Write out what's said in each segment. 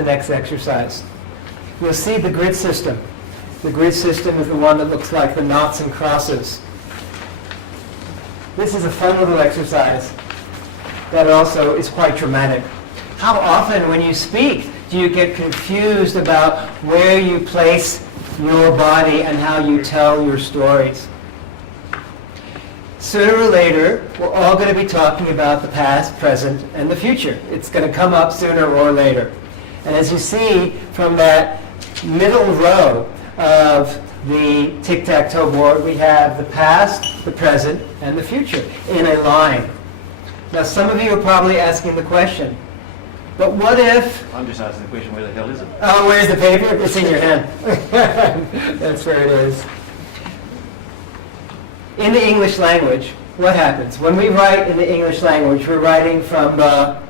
the next exercise. You'll see the grid system. The grid system is the one that looks like the knots and crosses. This is a fun little exercise that also is quite dramatic. How often when you speak do you get confused about where you place your body and how you tell your stories? Sooner or later, we're all going to be talking about the past, present, and the future. It's going to come up sooner or later. And as you see from that middle row of the tic-tac-toe board, we have the past, the present, and the future in a line. Now, some of you are probably asking the question, but what if... I'm just asking the question, where the hell is it? Oh, where's the paper? It's in your hand. That's where it is. In the English language, what happens? When we write in the English language, we're writing from the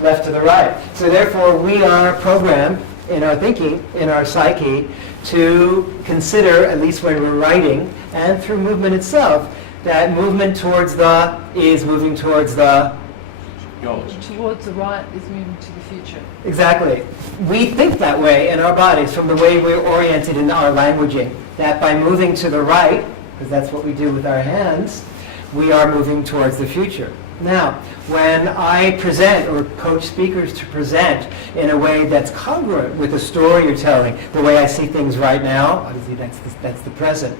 left to the right. So therefore, we are programmed in our thinking, in our psyche, to consider, at least when we're writing, and through movement itself, that movement towards the is moving towards the... Towards the right is moving to the future. Exactly. We think that way in our bodies from the way we're oriented in our languaging. That by moving to the right, because that's what we do with our hands, we are moving towards the future. Now, when I present or coach speakers to present in a way that's congruent with the story you're telling, the way I see things right now, obviously that's the present.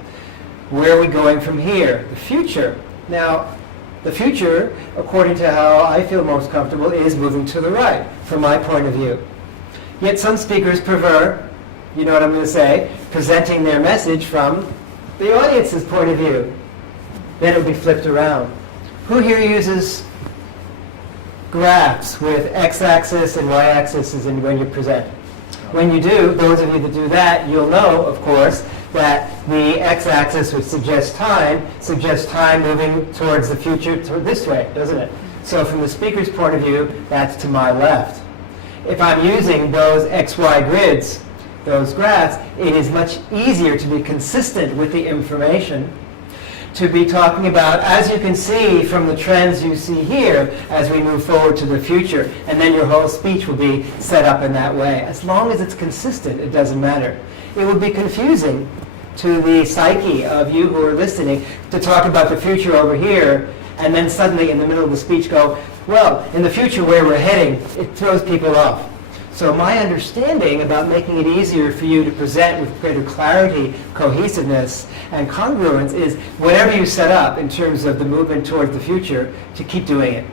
Where are we going from here? The future. Now, the future, according to how I feel most comfortable, is moving to the right, from my point of view. Yet some speakers prefer, you know what I'm going to say, presenting their message from the audience's point of view. Then it will be flipped around. Who here uses graphs with x-axis and y-axis when you present? When you do, those of you that do that, you'll know, of course, that the x-axis, which suggests time moving towards the future this way, doesn't it? So from the speaker's point of view, that's to my left. If I'm using those XY grids, those graphs, it is much easier to be consistent with the information, to be talking about, as you can see from the trends you see here, as we move forward to the future, and then your whole speech will be set up in that way. As long as it's consistent, it doesn't matter. It would be confusing to the psyche of you who are listening to talk about the future over here, and then suddenly in the middle of the speech go, well, in the future where we're heading, it throws people off. So my understanding about making it easier for you to present with greater clarity, cohesiveness, and congruence is whatever you set up in terms of the movement towards the future, to keep doing it.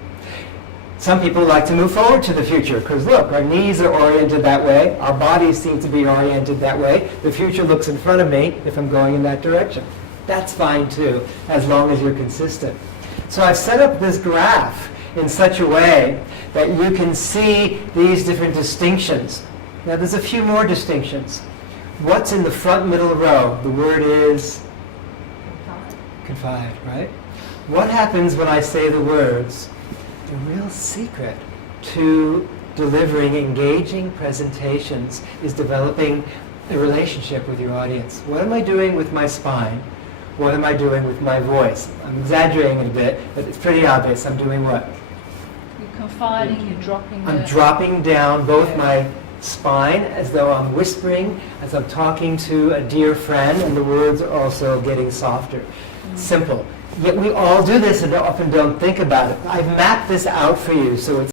Some people like to move forward to the future because, look, our knees are oriented that way, our bodies seem to be oriented that way, the future looks in front of me if I'm going in that direction. That's fine too, as long as you're consistent. So I've set up this graph in such a way that you can see these different distinctions. Now there's a few more distinctions. What's in the front middle row? The word is confide, right? What happens when I say the words? The real secret to delivering engaging presentations is developing a relationship with your audience. What am I doing with my spine? What am I doing with my voice? I'm exaggerating a bit, but it's pretty obvious. I'm doing what? You're confiding, you're dropping. I'm dropping down both my spine as though I'm whispering, as I'm talking to a dear friend, and the words are also getting softer. Simple. Yet we all do this and often don't think about it. I've mapped this out for you so it's